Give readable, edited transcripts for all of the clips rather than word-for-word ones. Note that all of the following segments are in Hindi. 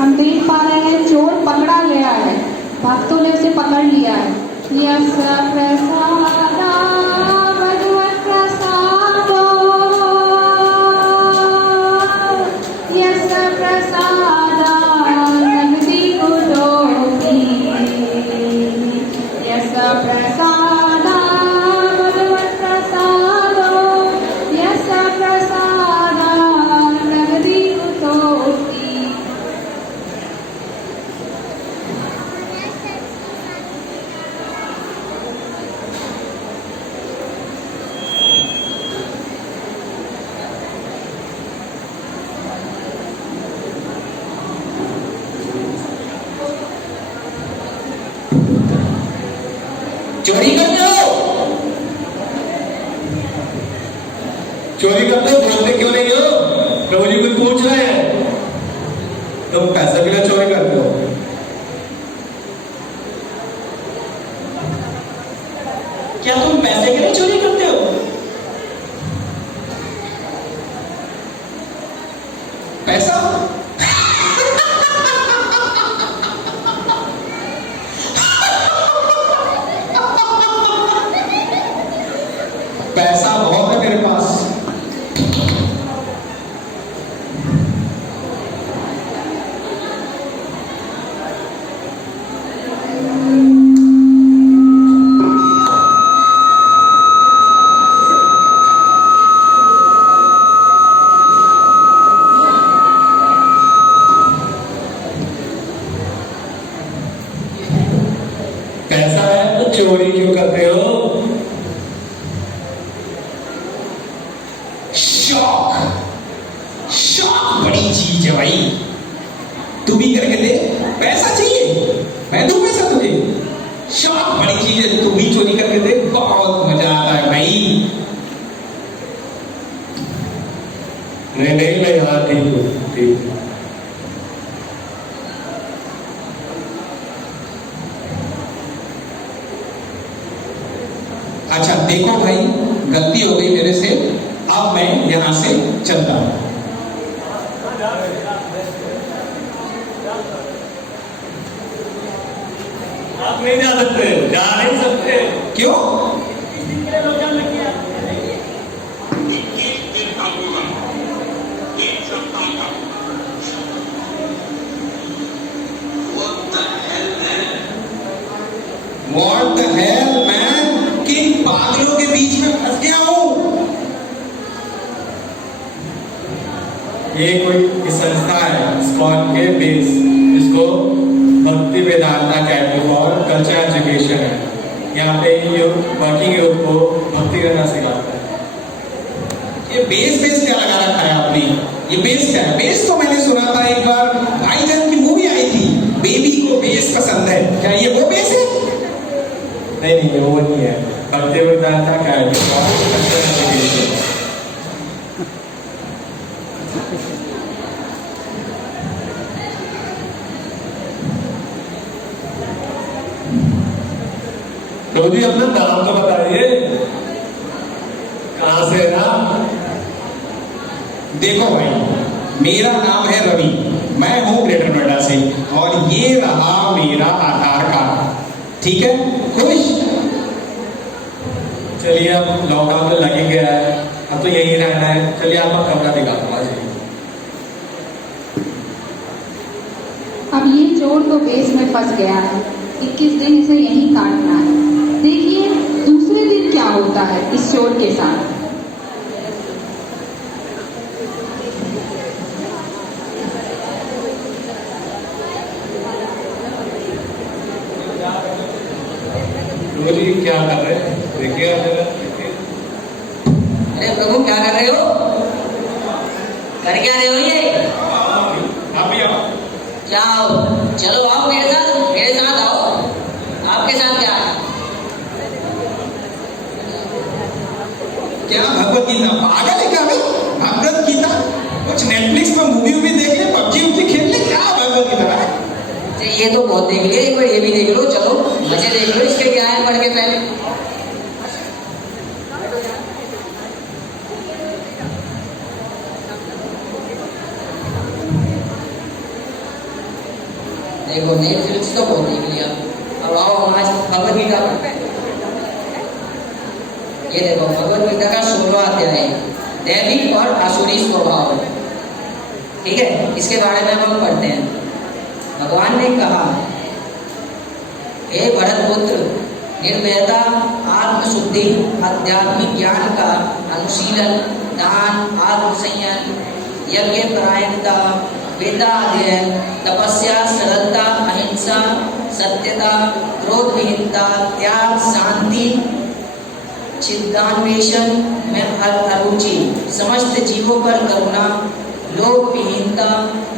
हम देख पा रहे हैं चोर पकड़ा गया है, भक्तों ने उसे पकड़ लिया है। यस प्रसादा भगवत प्रसादो, यस प्रसादा नगदी कुटोपी, यस प्रसादा भगवत प्रसादो, यस प्रसादा नगदी कुटोपी। चोरी करते हो? चोरी करते हो, बोलते क्यों नहीं हो? प्रभु जी कोई पूछ रहे हैं, तुम पैसे बिना चोरी करते हो? क्या तुम पैसे के लिए चोरी करते हो? पैसा पैसा बहुत है मेरे पास। पैसा है तो चोरी क्यों करते हो? शौक, शौक बड़ी चीज है भाई। तू भी करके दे, पैसा चाहिए, मैं दूं पैसा तुझे। शौक बड़ी चीज है, तू भी चोरी करके दे, बहुत मजा आता है भाई। नहीं नहीं मैं यहाँ ठीक हूँ, ठीक। अच्छा देखो भाई, गलती हो गई मेरे से, अब मैं यहां से चलता हूं। आप नहीं जा सकते, जा नहीं सकते। क्यों? What the hell man? किन पागलों के बीच में फंस गया हूं? ये कोई संस्था है स्कॉन के बेस, इसको भक्ति Vedanta academy for culture education है। यहाँ पे वर्किंग यूथ को भक्ति करना सिखाता है। ये बेस क्या लगा रखा है आपने? ये बेस क्या है? बेस तो मैंने सुना था एक बार, भाईजान की मूवी आई थी, बेबी को बेस पसंद है, क्या ये वो बेस है? नहीं वो नहीं है, भक्ति Vedanta academy for culture education. तो जी अपना नाम तो बताइए, कहां से है ना? देखो भाई, मेरा नाम है रवि, मैं हूं ग्रेटर नोएडा से, और ये रहा मेरा आधार कार्ड। ठीक है, खुश? चलिए अब लॉकडाउन तो लग ही गया है, अब तो यही रहना है। चलिए आपका कमरा दिखा दो, आ जाइए। अब ये चोर तो बेस में फंस गया है, 21 दिन इसे यहीं काटना है। देखिए दूसरे दिन क्या होता है इस चोर के साथ। जी क्या कर रहे हैं? देखिए आप जरा, देखिए। अरे प्रभु क्या कर रहे हो? कर क्या रहे हो ये? आप भी आओ। क्या आओ? चलो आओ मेरे साथ आओ। आपके साथ क्या? क्या भगवत गीता पागल है क्या? भगवत गीता कुछ नेटफ्लिक्स पर मूवी देख ले, पबजी खेल ले, क्या भगवत गीता है? ये तो बहुत देख लिया, एक बार ये भी देख लो। चलो मजे देख लो, इसके क्या है पढ़ के पहले। देखो नई फिल्म तो बहुत देख लिया, अब आओ हम आज भगवद गीता पढ़ते हैं। ये देखो भगवद गीता का 16वां अध्याय, दैविक और आसुरी स्वभाव। ठीक है, इसके बारे में हम पढ़ते हैं। भगवान ने कहा, हे भरत पुत्र, निर्भयता, आत्मशुद्धि, आध्यात्मिक ज्ञान का अनुशीलन, दान, आत्मसंयम, यज्ञ परायणता, वेदाध्ययन, तपस्या, सरलता, अहिंसा, सत्यता, क्रोध विहीनता, त्याग, शांति, चिदान्वेषण में अरुचि, समस्त जीवों पर करुणा, लोभ विहीनता,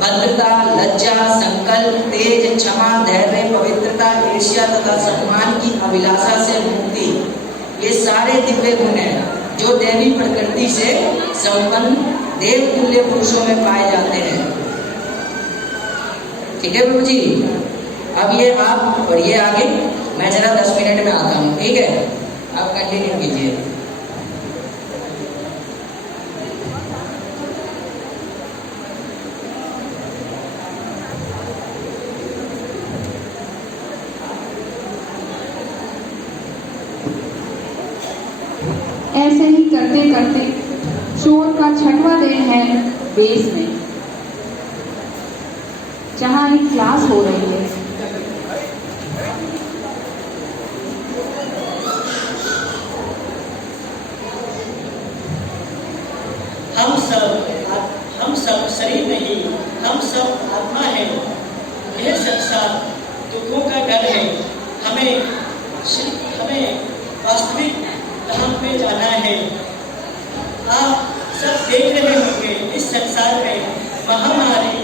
भद्रता, लज्जा, संकल्प, तेज, क्षमा, धैर्य, पवित्रता, ईर्ष्या तथा सम्मान की अभिलाषा से मुक्ति, ये सारे दिव्य गुण हैं जो दैवी प्रकृति से संपन्न देवतुल्य पुरुषों में पाए जाते हैं। ठीक है प्रभु जी, अब ये आप पढ़िए आगे, मैं जरा 10 मिनट में आता हूँ। ठीक है, आप कंटिन्यू कीजिए। ऐसे ही करते करते चोर का 6वां दिन है बेस में, जहां एक क्लास हो रही है। हम सब शरीर नहीं, हम सब आत्मा है। यह संसार दुखों का घर है। हमें वास्तविक धाम में जाना है। आप सब देख रहे होंगे इस संसार में महामारी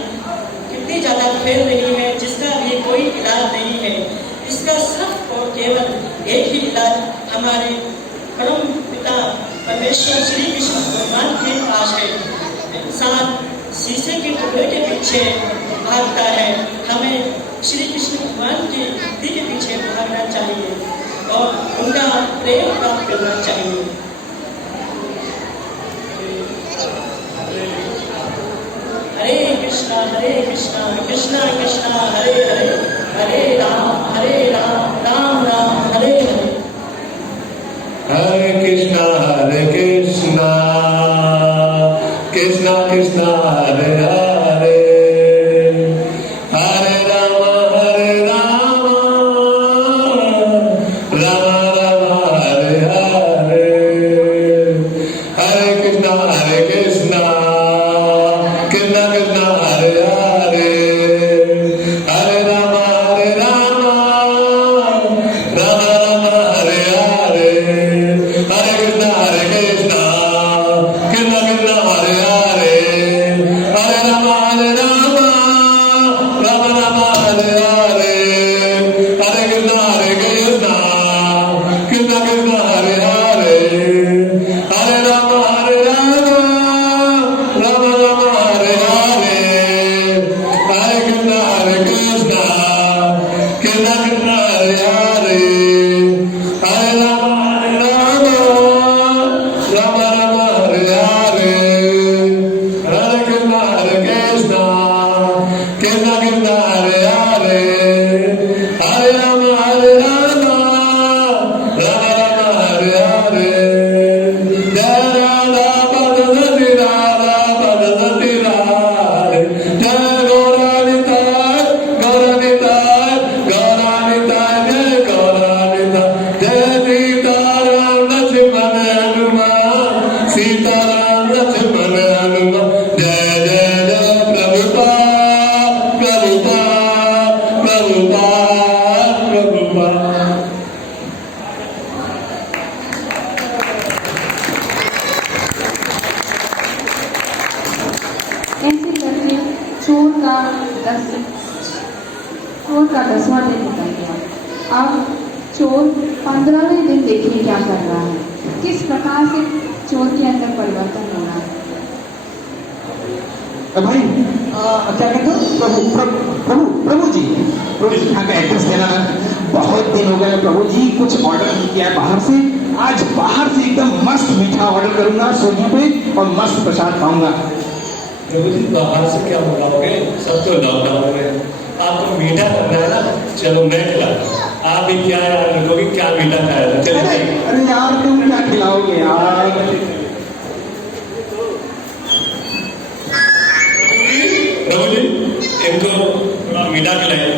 कितनी ज्यादा फैल रही है, जिसका भी कोई इलाज नहीं है। इसका सिर्फ और केवल एक ही इलाज हमारे परम पिता परमेश्वर श्री कृष्ण भगवान के पास है। इंसान शीशे के टुकड़े के पीछे भागता है, हमें श्री कृष्ण भगवान की बुद्धि के पीछे भागना चाहिए और उनका प्रेम प्राप्त करना चाहिए। हरे कृष्णा कृष्णा कृष्णा हरे हरे, हरे राम राम राम हरे हरे। हरे कृष्णा कृष्णा कृष्णा हरे हरे, हरे राम राम राम हरे हरे। हरे कृष्णा कृष्णा कृष्णा हरे हरे, हरे राम राम राम हरे हरे। हरे कृष्णा कृष्णा कृष्णा हरे हरे, हरे राम राम राम हरे हरे। हरे कृष्णा कृष्णा कृष्णा हरे हरे, हरे राम राम राम हरे हरे। हरे कृष्णा कृष्णा कृष्णा हरे हरे, हरे राम राम राम हरे हरे। हरे कृष्णा कृष्णा कृष्णा हरे हरे, हरे राम राम हरे हरे। जय राधा पदधति राधा पदधति राधे, जय गौरानिताय गौरानिताय गौरानिताय, जय गौरानिताय। जय सीताराम लक्ष्मण हनुमान, सीताराम लक्ष्मण हनुमान। जय जय जय प्रभुपाद प्रभुपाद प्रभुपाद प्रभुपाद। ऐसे करके चोर का 10वां दिन निकल गया। अब चोर 15वें दिन देखिए क्या कर रहा है, किस प्रकार से चोर के अंदर परिवर्तन हो रहा है। भाई क्या कहते हो, प्रभु जी यहाँ का एड्रेस देना है। बहुत दिन हो गए प्रभु जी, कुछ ऑर्डर नहीं किया है बाहर से। आज बाहर से एकदम मस्त मीठा ऑर्डर करूंगा स्विगी पे और मस्त प्रसाद खाऊंगा। प्रभु जी बाहर से क्या मंगाओगे, सब तो लॉकडाउन में। आपको मीठा करना है ना, चलो मैं खिलाता हूँ। आप भी क्या याद रखोगे, क्या मीठा खाया था? चलिए अरे यार तुम क्या खिलाओगे यार? प्रभु जी, इनको थोड़ा मीठा खिलाइए,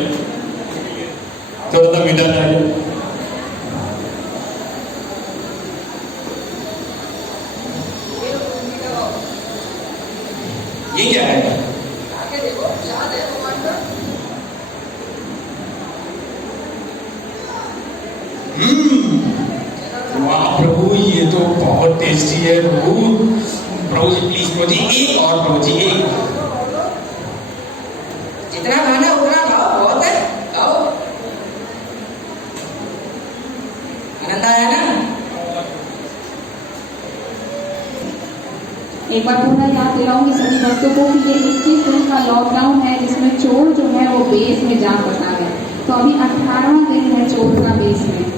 थोड़ा सा मीठा खाइए। ये क्या है? वाह प्रभु, ये तो बहुत टेस्टी है प्रभु। प्रभु जी प्लीज, प्रभु जी एक और, प्रभु जी एक। जितना खाना उतना खाओ, बहुत है, खाओ। आनंद आया ना? एक बार पुनः याद दिलाऊंगी सभी भक्तों को कि ये 21 दिन का लॉकडाउन है जिसमें चोर जो है वो बेस में जा फंसा है। तो अभी 18वां दिन है चोर का बेस में।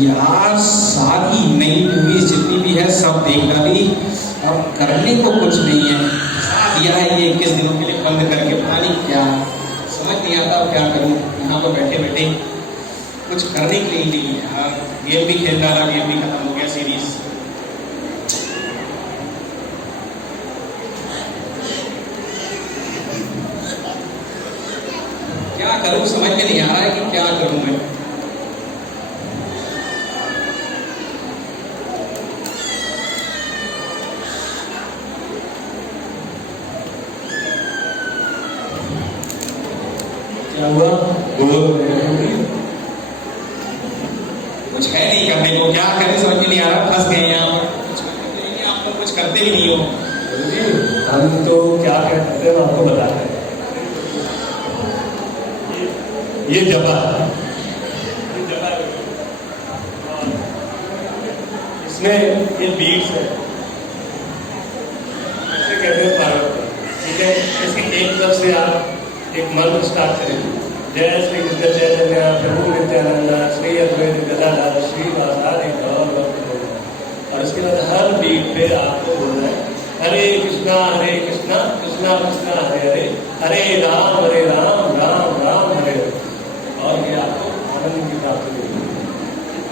यार सारी नई मूवीज जितनी भी है सब देख डाली, अब करने को कुछ नहीं है। दिया है ये 21 दिनों के लिए बंद करके, पता नहीं क्या, समझ नहीं आता अब क्या करूं। यहाँ पर बैठे बैठे कुछ करने के लिए ही नहीं है यार। गेम भी खेल डाला, गेम भी खत्म हो गया सीरीज। क्या करूं समझ में नहीं आ रहा है कि क्या करूं मैं। क्या हुआ? बोल रहे हैं। कुछ है नहीं करने को, क्या करें समझ में नहीं आ रहा, फंस गए यहाँ पर। कुछ करने को नहीं, आप लोग कुछ करते भी नहीं हो। हम तो क्या कहते हैं आपको बताते हैं। ये जबा है, इसमें ये बीट्स है, ऐसे कहते हैं पार्वत। ठीक है, इसकी एक तरफ से आप एक मंत्र स्टार्ट करें, जय श्री कृष्ण चैतन्य प्रभु नित्यानंद श्री अद्वैत गदाधर श्रीवासादि गौर भक्तवृंद। और उसके बाद हर बीट पे आपको बोलना है हरे कृष्णा कृष्णा कृष्णा हरे हरे, हरे राम राम राम हरे हरे। और ये आपको आनंद की प्राप्ति होगी।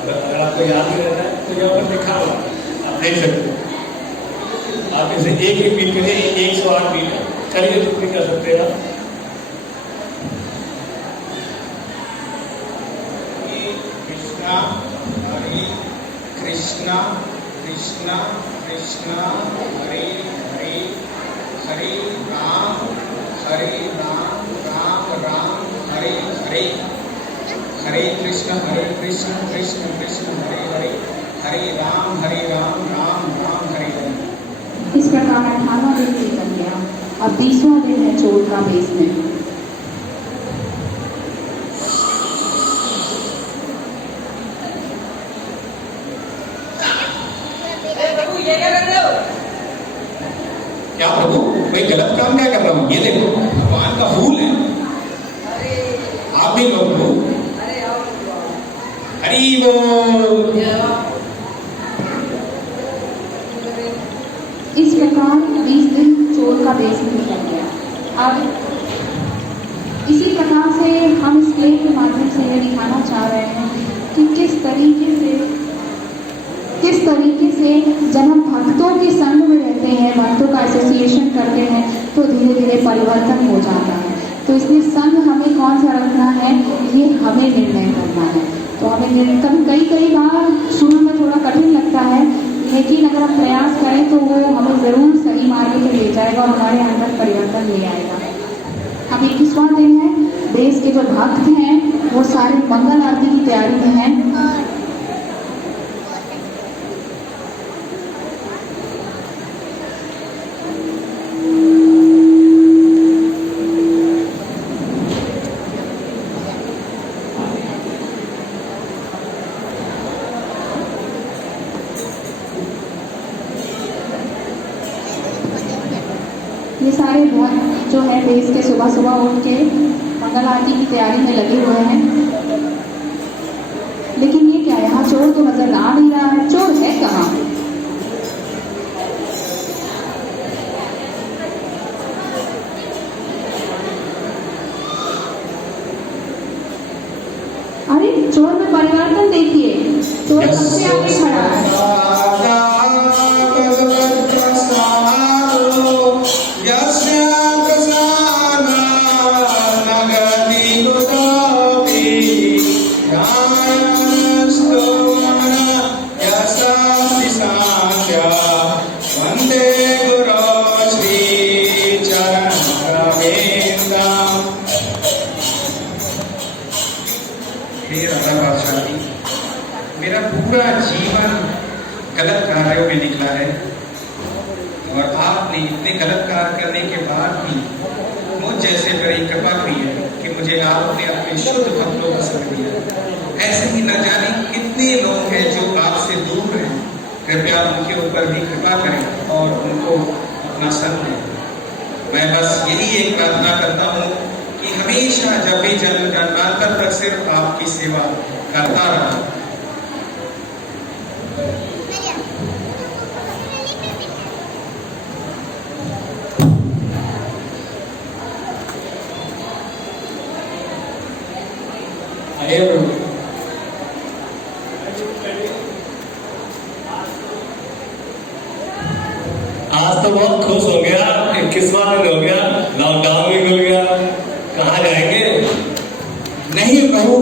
अगर आपको याद नहीं रहता है तो यहाँ पर लिखा हुआ आप देख सकते हो। आप इसे एक एक बीट करिए, 108 बीट है, चलिए जितनी कर सकते हैं आप। हरे कृष्णा कृष्णा कृष्णा हरे हरे, हरे राम राम राम हरे हरे, हरे कृष्ण कृष्ण कृष्ण हरे हरे, हरे राम राम राम हरे हरे। इस प्रकार 18वां दिन निकल गया। अब 20वां दिन है चोर का बेस में। क्या प्रभु, कोई गलत काम क्या कर रहा हूँ? ये देखो भगवान का फूल है। आप भी लो प्रभु। हरि बोल। इस प्रकार 20 दिन चोर का बेस में निकल गया। अब इसी प्रकार से हम इस प्ले के माध्यम से यह दिखाना चाह रहे हैं कि किस तरीके से जब हम भक्तों के संग में रहते हैं, भक्तों का एसोसिएशन करते हैं, तो धीरे धीरे परिवर्तन हो जाता है। तो इसलिए संग हमें कौन सा रखना है, ये हमें निर्णय करना है। तो हमें कई बार शुरू में थोड़ा कठिन लगता है, लेकिन अगर हम प्रयास करें तो वो हमें ज़रूर सही मार्ग पे ले जाएगा और हमारे अंदर परिवर्तन ले आएगा। अब 21वां दिन है। देश के जो भक्त हैं वो सारे मंगल आरती की तैयारी में हैं। ये सारे भक्त जो है बेस के सुबह सुबह उठ के मंगल आरती की तैयारी में लगे हुए हैं। लेकिन ये क्या, यहाँ चोर तो नजर आ नहीं रहा है, चोर है कहाँ? अरे चोर में परिवर्तन देखिए, चोर सबसे आगे खड़ा है। मेरा पूरा जीवन गलत कार्यों में निकला है और आपने इतने गलत कार्य करने के बाद भी मुझ जैसे बड़ी कृपा की है कि मुझे आपने अपने शुद्ध भक्तों को संग दिया। ऐसे ही न जाने कितने लोग हैं जो आपसे दूर हैं, कृपया उनके ऊपर भी कृपा करें और उनको अपना संग दें। मैं बस यही एक प्रार्थना करता हूँ कि हमेशा जब भी जन्म जन्मांतर तक सिर्फ आपकी सेवा करता रहा। अरे प्रभु, आज तो बहुत खुश हो गया, 21वां दिन हो गया, लॉकडाउन भी खुल गया, कहाँ जाएंगे? नहीं प्रभु,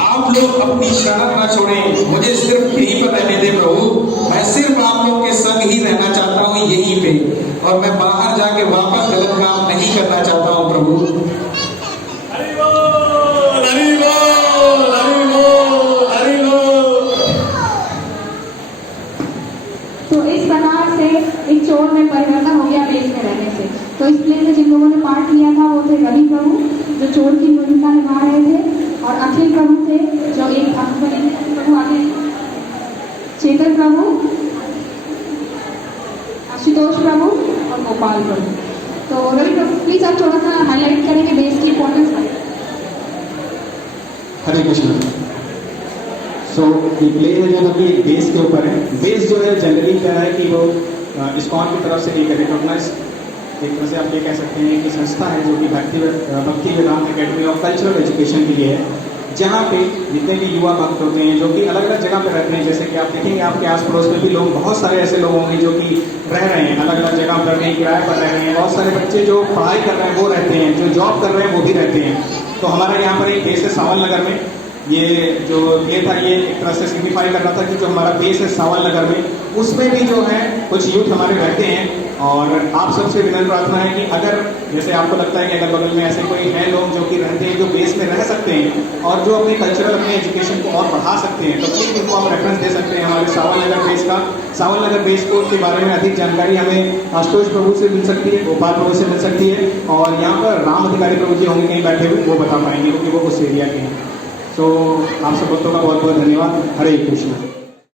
आप लोग अपनी शरण न छोड़ें, मुझे सिर्फ यहीं पर रहने दे प्रभु। मैं सिर्फ आप लोग के संग ही रहना चाहता हूँ यहीं पे, और मैं बाहर जाके वापस गलत काम नहीं करना चाहता हूँ प्रभु। हरि बोल, हरि बोल, हरि बोल, हरि बोल। तो इस प्रकार से एक चोर में परिवर्तन हो गया बेस में रहने से। तो इस प्ले में जिन लोगों ने पार्ट लिया था वो थे रवि प्रभु जो चोर की भूमिका निभा रहे थे, और अखिल प्रभु थे जो एक भक्त बने थे। प्रभु आगे, चेतन प्रभु, आशुतोष प्रभु और गोपाल प्रभु। तो रवि प्रभु प्लीज आप थोड़ा सा हाईलाइट करेंगे बेस की इंपॉर्टेंस। हरे कृष्ण। सो ये प्ले है जो अभी बेस के ऊपर है। बेस जो है जनरली क्या है कि वो इस्कॉन की तरफ से एक रिकॉग्नाइज, एक तरह से आप ये कह सकते हैं कि संस्था है जो कि भक्ति वेदांत एकेडमी ऑफ कल्चरल एजुकेशन के लिए है, जहाँ पे जितने भी युवा भक्त होते हैं जो कि अलग अलग जगह पे रहते हैं। जैसे कि आप देखेंगे आपके आस पड़ोस में भी लोग, बहुत सारे ऐसे लोग होंगे जो कि रह रहे हैं अलग अलग जगह पर, कहीं किराए पर रह रहे हैं। बहुत सारे बच्चे जो पढ़ाई कर रहे हैं वो रहते हैं, जो जॉब कर रहे हैं वो भी रहते हैं। तो हमारा यहाँ पर एक बेस है सावल नगर में। ये जो ये था ये एक तरह से सिग्निफाई कर रहा था कि जो हमारा बेस है सावल नगर में, उसमें भी जो है कुछ यूथ हमारे रहते हैं। और आप सबसे विनम्र प्रार्थना है कि अगर जैसे आपको लगता है कि अगल बगल में ऐसे कोई है लोग जो कि रहते हैं, जो बेस में रह सकते हैं और जो अपने कल्चरल अपने एजुकेशन को और बढ़ा सकते हैं, तो प्लीज उनको हम रेफरेंस दे सकते हैं हमारे सावल नगर बेस का। सावल नगर बेस कोर्स के बारे में अधिक जानकारी हमें आशुतोष प्रभु से मिल सकती है, गोपाल प्रभु से मिल सकती है, और यहाँ पर राम अधिकारी प्रभु जी होंगे कहीं बैठे हुए, वो बता पाएंगे क्योंकि वो उस एरिया के हैं। तो आप सब भक्तों का बहुत बहुत धन्यवाद। हरे कृष्ण।